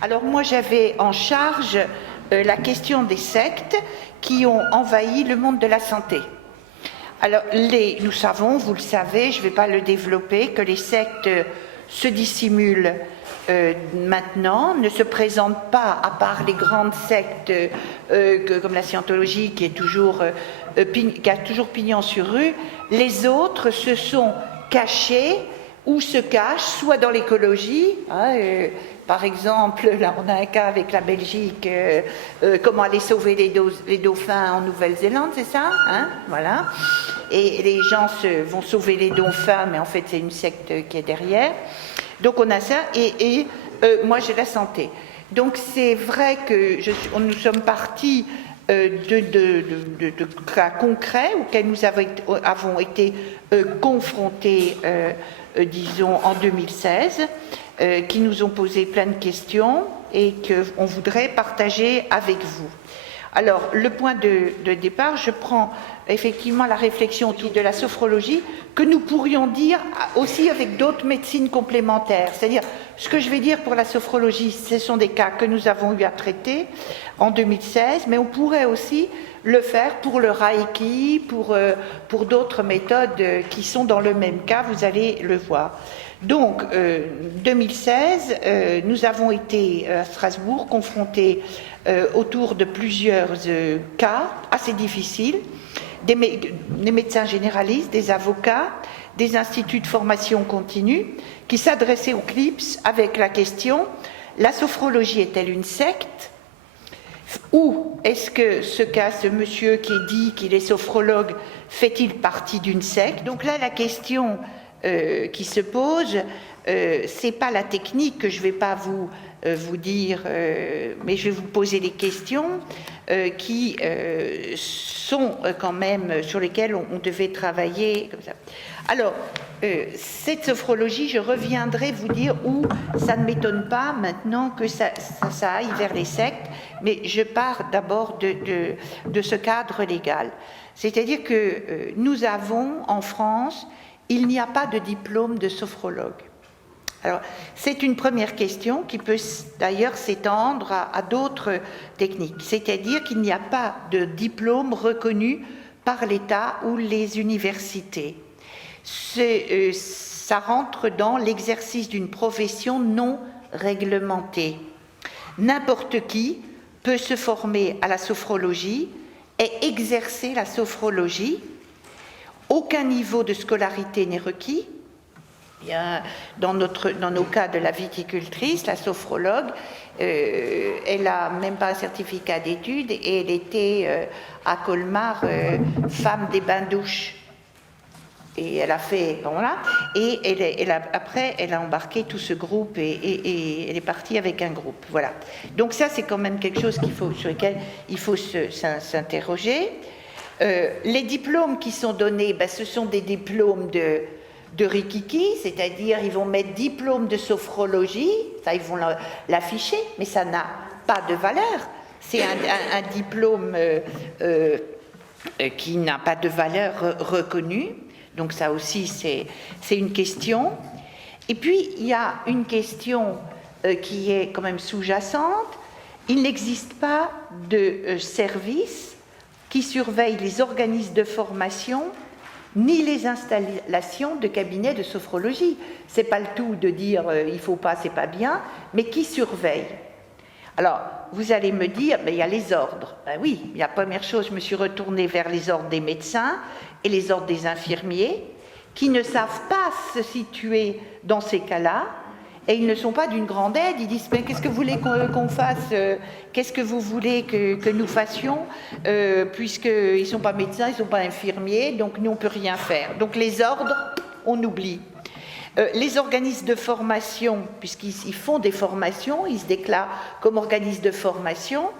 Alors moi j'avais en charge la question des sectes qui ont envahi le monde de la santé. Alors nous savons, vous le savez, je ne vais pas le développer, que les sectes se dissimulent maintenant, ne se présentent pas, à part les grandes sectes comme la scientologie qui a toujours pignon sur rue, les autres se sont cachés ou se cachent, soit dans l'écologie, par exemple, là on a un cas avec la Belgique, comment aller sauver les dauphins en Nouvelle-Zélande, c'est ça, voilà. Et les gens vont sauver les dauphins, mais en fait c'est une secte qui est derrière. Donc on a ça, et moi j'ai la santé. Donc c'est vrai que nous sommes partis de cas concrets auxquels nous avons été confrontés, disons, en 2016, qui nous ont posé plein de questions et qu'on voudrait partager avec vous. Alors, le point de départ, je prends effectivement la réflexion autour de la sophrologie, que nous pourrions dire aussi avec d'autres médecines complémentaires. C'est-à-dire, ce que je vais dire pour la sophrologie, ce sont des cas que nous avons eu à traiter en 2016, mais on pourrait aussi le faire pour le Reiki, pour d'autres méthodes qui sont dans le même cas, vous allez le voir. Donc, 2016, nous avons été à Strasbourg confrontés autour de plusieurs cas assez difficiles, des médecins généralistes, des avocats, des instituts de formation continue qui s'adressaient aux CLIPS avec la question: la sophrologie est-elle une secte? Ou est-ce que ce monsieur qui dit qu'il est sophrologue fait-il partie d'une secte? Donc là, la question qui se pose, c'est pas la technique que je vais pas vous dire, mais je vais vous poser des questions qui sont quand même sur lesquelles on devait travailler comme ça. Alors, cette sophrologie, je reviendrai vous dire où ça ne m'étonne pas maintenant que ça aille vers les sectes, mais je pars d'abord de ce cadre légal. C'est-à-dire que nous avons en France, il n'y a pas de diplôme de sophrologue. Alors, c'est une première question qui peut d'ailleurs s'étendre à d'autres techniques. C'est-à-dire qu'il n'y a pas de diplôme reconnu par l'État ou les universités. Ça rentre dans l'exercice d'une profession non réglementée. N'importe qui peut se former à la sophrologie et exercer la sophrologie. Aucun niveau de scolarité n'est requis. Dans nos cas de la viticultrice, la sophrologue, elle n'a même pas un certificat d'études et elle était à Colmar femme des bains-douches. Et elle a fait, voilà, et après elle a embarqué tout ce groupe et elle est partie avec un groupe. Voilà. Donc ça, c'est quand même quelque chose sur lequel il faut s'interroger. Les diplômes qui sont donnés, ce sont des diplômes de Rikiki, c'est-à-dire ils vont mettre diplôme de sophrologie, ça ils vont l'afficher, mais ça n'a pas de valeur. C'est un diplôme qui n'a pas de valeur reconnue. Donc ça aussi, c'est une question. Et puis, il y a une question qui est quand même sous-jacente. Il n'existe pas de service qui surveille les organismes de formation ni les installations de cabinets de sophrologie. C'est pas le tout de dire il faut pas, c'est pas bien, mais qui surveille? Alors, vous allez me dire, il y a les ordres. Oui, la première chose, je me suis retournée vers les ordres des médecins et les ordres des infirmiers, qui ne savent pas se situer dans ces cas-là, et ils ne sont pas d'une grande aide. Ils disent, mais qu'est-ce que vous voulez qu'on fasse? Qu'est-ce que vous voulez que nous fassions? Puisqu'ils ne sont pas médecins, ils ne sont pas infirmiers, donc nous, on ne peut rien faire. Donc les ordres, on oublie. Les organismes de formation, puisqu'ils font des formations, ils se déclarent comme organismes de formation,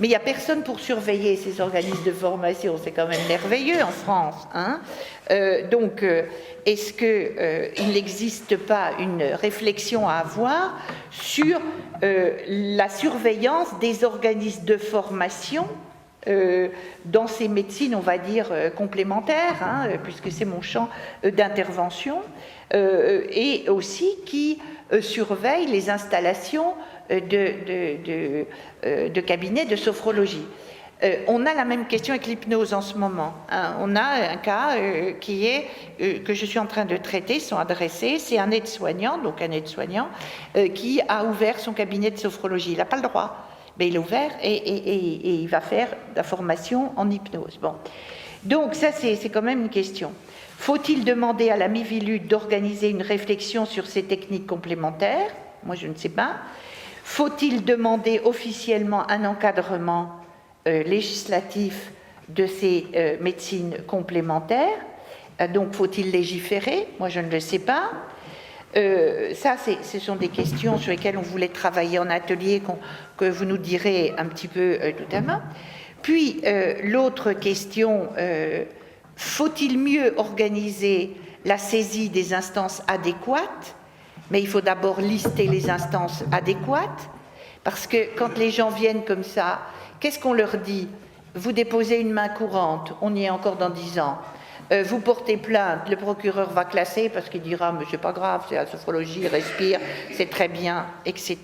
mais il n'y a personne pour surveiller ces organismes de formation. C'est quand même merveilleux en France. Donc, est-ce qu'il n'existe pas une réflexion à avoir sur la surveillance des organismes de formation dans ces médecines, on va dire, complémentaires, puisque c'est mon champ d'intervention, et aussi qui surveille les installations de cabinets de sophrologie. On a la même question avec l'hypnose en ce moment. Hein. On a un cas que je suis en train de traiter, sont adressés, c'est un aide-soignant, qui a ouvert son cabinet de sophrologie. Il n'a pas le droit, mais il est ouvert et il va faire de la formation en hypnose. Bon. Donc ça, c'est quand même une question. Faut-il demander à la Miviludes d'organiser une réflexion sur ces techniques complémentaires? Moi, je ne sais pas. Faut-il demander officiellement un encadrement législatif de ces médecines complémentaires? Donc, faut-il légiférer? Moi, je ne le sais pas. Ça, ce sont des questions sur lesquelles on voulait travailler en atelier, que vous nous direz un petit peu tout à l'heure. Puis, l'autre question, faut-il mieux organiser la saisie des instances adéquates? Mais il faut d'abord lister les instances adéquates, parce que quand les gens viennent comme ça, qu'est-ce qu'on leur dit? Vous déposez une main courante, on y est encore dans 10 ans. Vous portez plainte, le procureur va classer parce qu'il dira mais c'est pas grave, c'est la sophrologie, respire, c'est très bien, etc.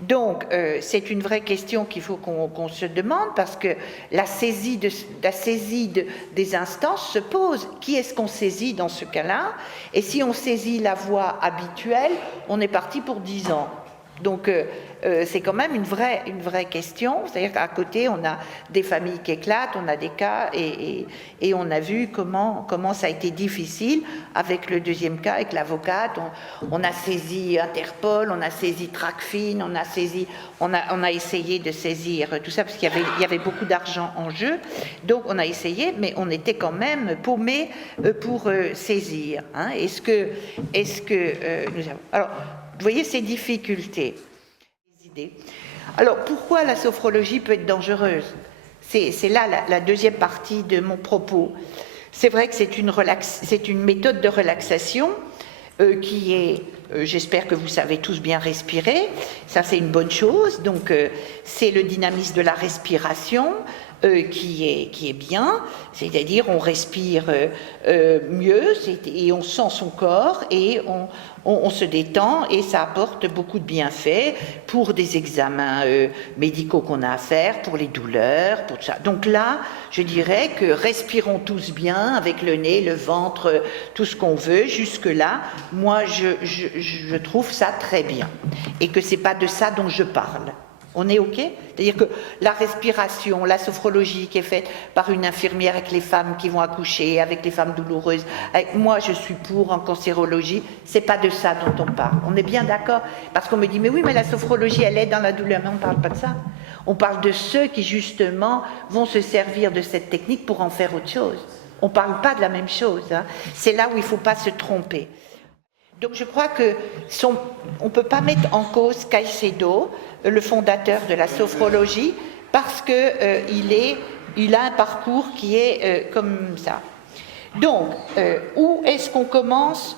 Donc c'est une vraie question qu'il faut qu'on se demande, parce que la saisie des instances se pose. Qui est-ce qu'on saisit dans ce cas-là? Et si on saisit la voie habituelle, on est parti pour 10 ans. Donc c'est quand même une vraie question. C'est-à-dire qu'à côté, on a des familles qui éclatent, on a des cas, et on a vu comment ça a été difficile avec le deuxième cas, avec l'avocate. On a saisi Interpol, on a saisi Tracfin, on a essayé de saisir tout ça, parce qu'il y avait beaucoup d'argent en jeu. Donc on a essayé, mais on était quand même paumés pour saisir. Hein. Est-ce que nous avons... Alors, vous voyez ces difficultés. Alors, pourquoi la sophrologie peut être dangereuse? C'est là la deuxième partie de mon propos. C'est vrai que c'est une méthode de relaxation qui est, j'espère que vous savez tous bien respirer, ça c'est une bonne chose. Donc, c'est le dynamisme de la respiration qui est bien, c'est-à-dire on respire mieux et on sent son corps et on se détend, et ça apporte beaucoup de bienfaits pour des examens médicaux qu'on a à faire, pour les douleurs, pour tout ça. Donc là, je dirais que respirons tous bien avec le nez, le ventre, tout ce qu'on veut. Jusque-là, moi, je trouve ça très bien, et que c'est pas de ça dont je parle. On est OK? C'est-à-dire que la respiration, la sophrologie qui est faite par une infirmière avec les femmes qui vont accoucher, avec les femmes douloureuses, moi je suis pour en cancérologie, c'est pas de ça dont on parle. On est bien d'accord? Parce qu'on me dit, mais oui, mais la sophrologie, elle est dans la douleur. Mais on ne parle pas de ça. On parle de ceux qui justement vont se servir de cette technique pour en faire autre chose. On ne parle pas de la même chose. Hein. C'est là où il ne faut pas se tromper. Donc je crois qu'on ne peut pas mettre en cause Caicedo, le fondateur de la sophrologie, parce qu'il a un parcours qui est comme ça. Donc, où est-ce qu'on commence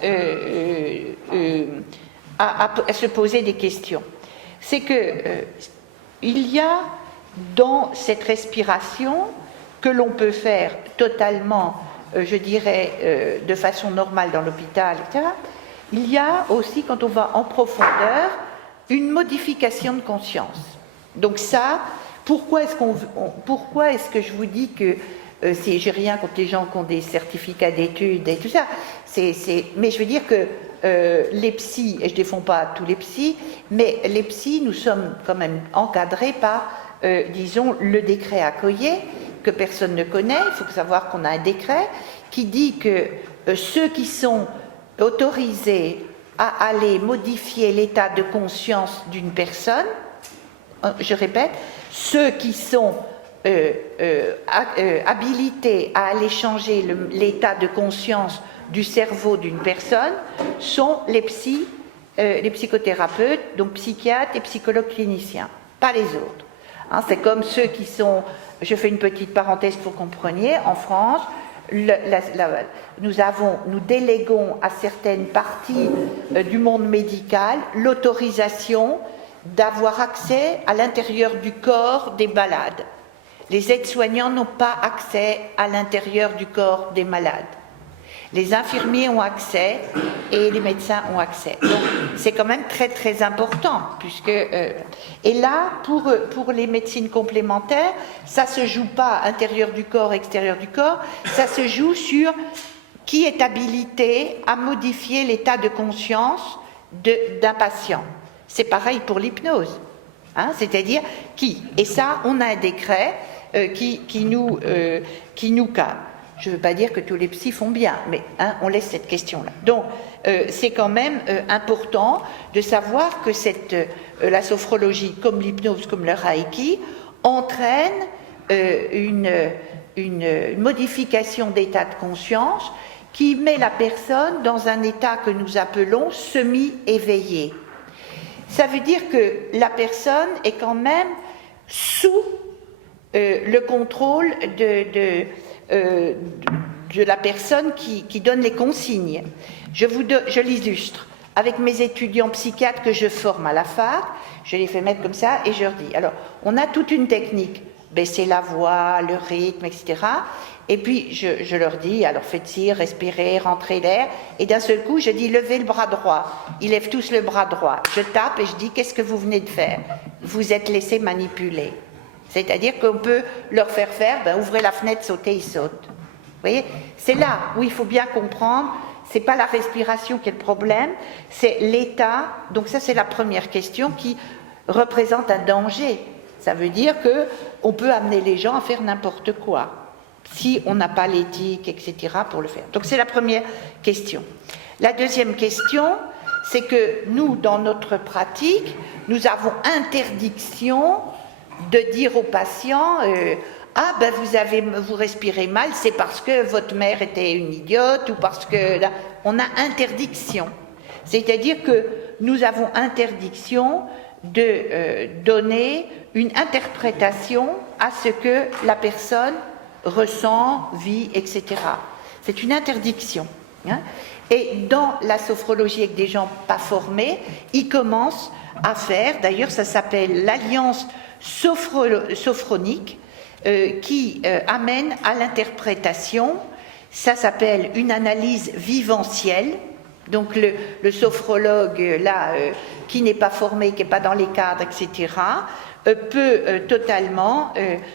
à se poser des questions? C'est que il y a dans cette respiration que l'on peut faire totalement, je dirais, de façon normale dans l'hôpital, etc., il y a aussi, quand on va en profondeur, une modification de conscience. Donc ça, pourquoi est-ce que je vous dis que j'ai rien contre les gens qui ont des certificats d'études et tout ça, mais je veux dire que les psys, et je ne défends pas tous les psys, mais les psys, nous sommes quand même encadrés par, disons, le décret Accoyer, que personne ne connaît. Il faut savoir qu'on a un décret qui dit que ceux qui sont autorisés à aller modifier l'état de conscience d'une personne, je répète, ceux qui sont habilités à aller changer l'état de conscience du cerveau d'une personne sont les psychothérapeutes, donc psychiatres et psychologues cliniciens, pas les autres. Hein, c'est comme ceux qui sont, je fais une petite parenthèse pour que vous compreniez, en France, nous déléguons à certaines parties du monde médical l'autorisation d'avoir accès à l'intérieur du corps des malades. Les aides-soignants n'ont pas accès à l'intérieur du corps des malades. Les infirmiers ont accès et les médecins ont accès. Donc c'est quand même très très important, puisque et là pour les médecines complémentaires, ça se joue pas intérieur du corps, extérieur du corps, ça se joue sur qui est habilité à modifier l'état de conscience d'un patient. C'est pareil pour l'hypnose, hein, c'est-à-dire qui. Et ça, on a un décret qui nous cadre. Je ne veux pas dire que tous les psys font bien, mais hein, on laisse cette question-là. Donc, c'est quand même important de savoir que la sophrologie, comme l'hypnose, comme le reiki, entraîne une modification d'état de conscience qui met la personne dans un état que nous appelons semi-éveillé. Ça veut dire que la personne est quand même sous le contrôle de la personne qui donne les consignes. Je l'illustre. Avec mes étudiants psychiatres que je forme à la fac, je les fais mettre comme ça et je leur dis, alors, on a toute une technique, baisser la voix, le rythme, etc. Et puis, je leur dis, alors faites-ci, respirez, rentrez l'air, et d'un seul coup, je dis, levez le bras droit. Ils lèvent tous le bras droit. Je tape et je dis, qu'est-ce que vous venez de faire? Vous êtes laissé manipuler. C'est-à-dire qu'on peut leur faire ouvrez la fenêtre, sautez, ils sautent. Vous voyez? C'est là où il faut bien comprendre, c'est pas la respiration qui est le problème, c'est l'état. Donc ça, c'est la première question qui représente un danger. Ça veut dire qu'on peut amener les gens à faire n'importe quoi, si on n'a pas l'éthique, etc., pour le faire. Donc c'est la première question. La deuxième question, c'est que nous, dans notre pratique, nous avons interdiction de dire aux patients vous respirez mal, c'est parce que votre mère était une idiote ou parce que... Là, on a interdiction. C'est-à-dire que nous avons interdiction de donner une interprétation à ce que la personne ressent, vit, etc. C'est une interdiction. Hein. Et dans la sophrologie avec des gens pas formés, ils commencent à faire, d'ailleurs ça s'appelle l'alliance sophronique, qui amène à l'interprétation. Ça s'appelle une analyse viventielle. Donc le sophrologue là, qui n'est pas formé, qui n'est pas dans les cadres, etc., peut totalement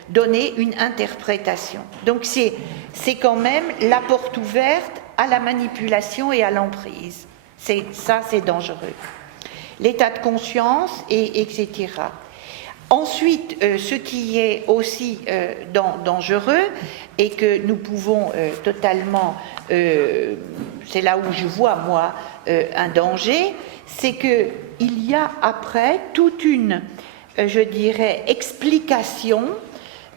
donner une interprétation. Donc c'est quand même la porte ouverte à la manipulation et à l'emprise. Ça, c'est dangereux. L'état de conscience, etc. Ensuite, ce qui est aussi dangereux et que nous pouvons totalement, c'est là où je vois moi un danger, c'est qu'il y a après toute une, je dirais, explication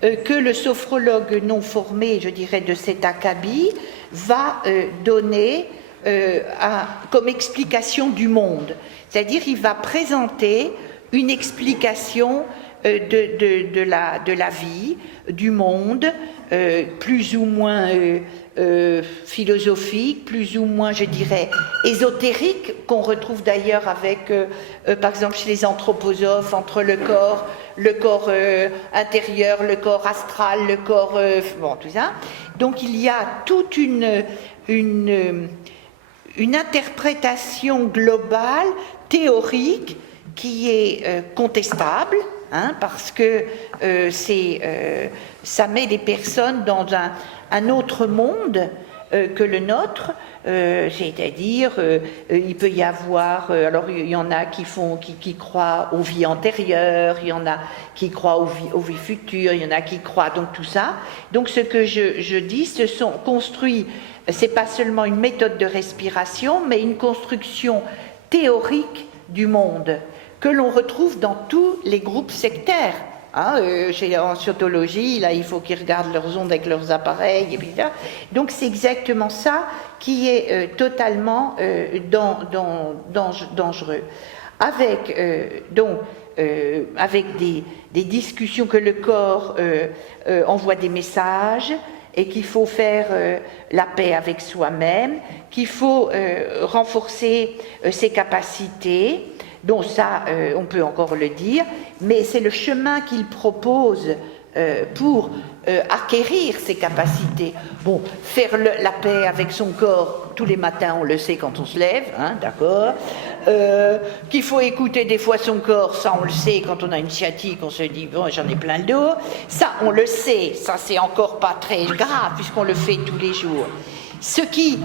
que le sophrologue non formé, je dirais, de cet acabit, va donner comme explication du monde. C'est-à-dire, il va présenter une explication de la vie, du monde, plus ou moins philosophique, plus ou moins, je dirais, ésotérique, qu'on retrouve d'ailleurs avec, par exemple, chez les anthroposophes, entre le corps intérieur, le corps astral, le corps... bon, tout ça. Donc il y a toute une interprétation globale, théorique, qui est contestable, hein, parce que ça met les personnes dans un autre monde que le nôtre, c'est-à-dire il peut y avoir, alors il y en a qui croient aux vies antérieures, il y en a qui croient aux vies futures, il y en a qui croient, donc tout ça. Donc ce que je dis, ce sont construits, c'est pas seulement une méthode de respiration, mais une construction théorique du monde que l'on retrouve dans tous les groupes sectaires. Hein, en scientologie, là, il faut qu'ils regardent leurs ondes avec leurs appareils, et puis là. Donc c'est exactement ça qui est totalement dangereux. Avec avec des discussions que le corps envoie des messages et qu'il faut faire la paix avec soi-même, qu'il faut renforcer ses capacités. Donc ça, on peut encore le dire, mais c'est le chemin qu'il propose pour acquérir ses capacités. Bon, faire la paix avec son corps tous les matins, on le sait quand on se lève, hein, d'accord. Qu'il faut écouter des fois son corps, ça on le sait quand on a une sciatique, on se dit bon j'en ai plein le dos. Ça on le sait, ça c'est encore pas très grave puisqu'on le fait tous les jours. Ce qui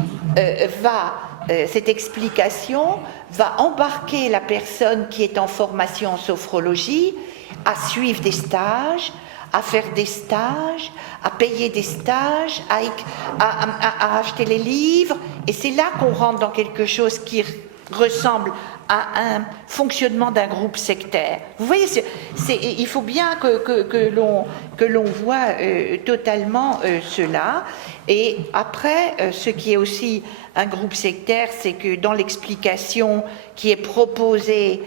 cette explication va embarquer la personne qui est en formation en sophrologie à suivre des stages, à faire des stages, à payer des stages, à acheter les livres. Et c'est là qu'on rentre dans quelque chose qui ressemble à un fonctionnement d'un groupe sectaire. Vous voyez, il faut bien que l'on voit totalement cela. Et après, ce qui est aussi un groupe sectaire, c'est que dans l'explication qui est proposée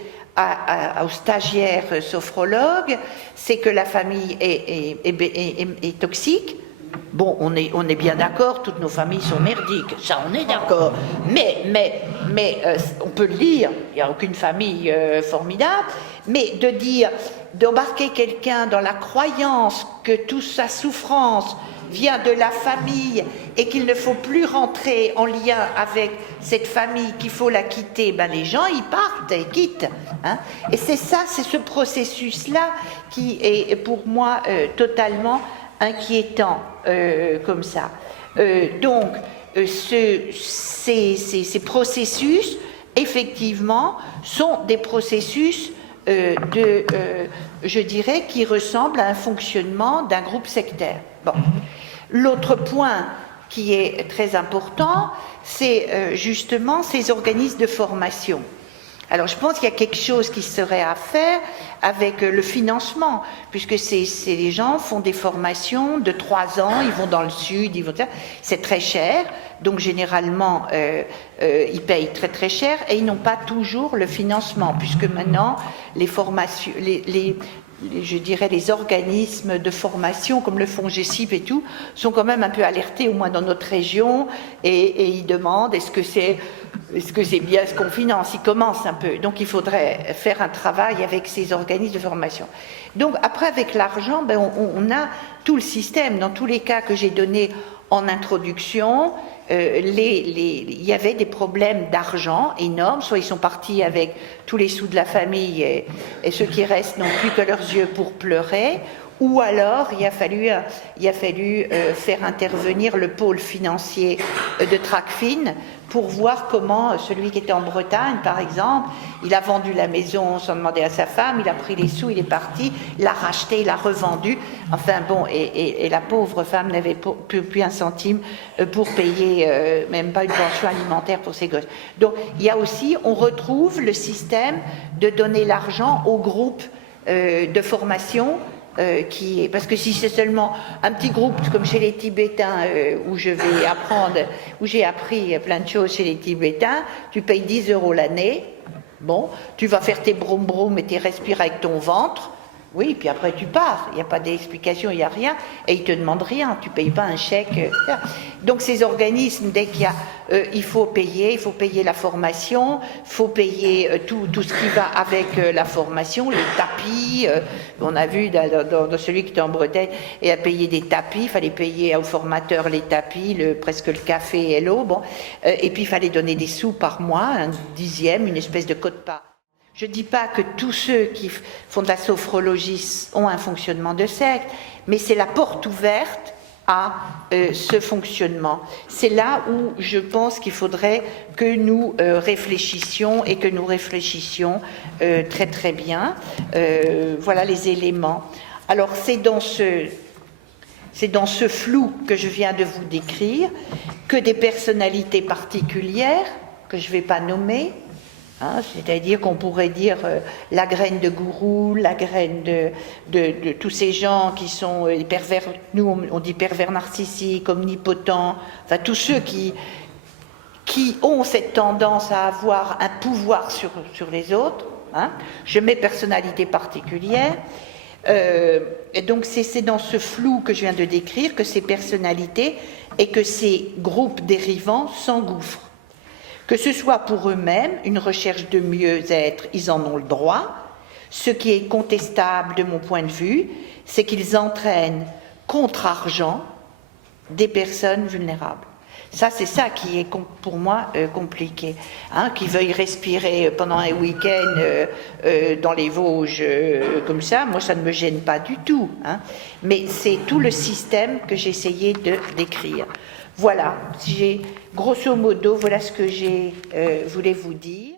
aux stagiaires sophrologues, c'est que la famille est toxique. Bon, on est bien d'accord, toutes nos familles sont merdiques, ça on est d'accord, mais on peut le dire, il n'y a aucune famille formidable, mais d'embarquer quelqu'un dans la croyance que toute sa souffrance vient de la famille et qu'il ne faut plus rentrer en lien avec cette famille, qu'il faut la quitter, ben les gens ils partent, ils quittent. Hein. Et c'est ce processus-là qui est pour moi totalement inquiétant comme ça. Donc, ces processus, effectivement, sont des processus je dirais, qui ressemblent à un fonctionnement d'un groupe sectaire. Bon. L'autre point qui est très important, c'est justement ces organismes de formation. Alors je pense qu'il y a quelque chose qui serait à faire avec le financement, puisque les gens font des formations de 3 ans, ils vont dans le sud, c'est très cher, donc généralement ils payent très très cher et ils n'ont pas toujours le financement, puisque maintenant les formations, je dirais les organismes de formation comme le FONGECIF et tout sont quand même un peu alertés, au moins dans notre région, et ils demandent est-ce que c'est bien ce qu'on finance. Ils commencent un peu, donc il faudrait faire un travail avec ces organismes de formation. Donc après avec l'argent, ben, on a tout le système. Dans tous les cas que j'ai donnés en introduction, il y avait des problèmes d'argent énormes, soit ils sont partis avec tous les sous de la famille et ceux qui restent n'ont plus que leurs yeux pour pleurer, ou alors il a fallu faire intervenir le pôle financier de Tracfin pour voir comment celui qui était en Bretagne, par exemple, il a vendu la maison sans demander à sa femme, il a pris les sous, il est parti, il l'a racheté, il l'a revendu, enfin bon, et la pauvre femme n'avait plus un centime pour payer même pas une pension alimentaire pour ses gosses. Donc il y a aussi, on retrouve le système de donner l'argent aux groupes de formation, parce que si c'est seulement un petit groupe comme chez les Tibétains où j'ai appris plein de choses chez les Tibétains, tu payes 10 € l'année, bon, tu vas faire tes brom-brom et tes respires avec ton ventre, oui, puis après tu pars, il n'y a pas d'explication, il n'y a rien, et ils ne te demandent rien, tu ne payes pas un chèque. Donc ces organismes, dès qu'il y a, il faut payer la formation, il faut payer tout ce qui va avec la formation, les tapis, on a vu dans celui qui était en Bretagne, et à payer des tapis, il fallait payer aux formateurs les tapis, presque le café et l'eau, bon, et puis il fallait donner des sous par mois, 1/10, une espèce de quote-part. Je ne dis pas que tous ceux qui font de la sophrologie ont un fonctionnement de secte, mais c'est la porte ouverte à ce fonctionnement. C'est là où je pense qu'il faudrait que nous réfléchissions et que nous réfléchissions très très bien. Voilà les éléments. Alors c'est dans ce flou que je viens de vous décrire que des personnalités particulières, que je ne vais pas nommer, c'est-à-dire qu'on pourrait dire la graine de gourou, la graine de tous ces gens qui sont pervers, nous on dit pervers narcissiques, omnipotents, enfin tous ceux qui ont cette tendance à avoir un pouvoir sur les autres. Je mets personnalité particulière. Et donc c'est dans ce flou que je viens de décrire que ces personnalités et que ces groupes dérivants s'engouffrent. Que ce soit pour eux-mêmes, une recherche de mieux-être, ils en ont le droit, Ce qui est contestable de mon point de vue, c'est qu'ils entraînent contre argent des personnes vulnérables. Ça, c'est ça qui est pour moi compliqué. Qu'ils veuillent respirer pendant un week-end dans les Vosges comme ça, moi, ça ne me gêne pas du tout. Mais c'est tout le système que j'ai essayé de décrire. Voilà, grosso modo, voilà ce que j'ai voulu vous dire.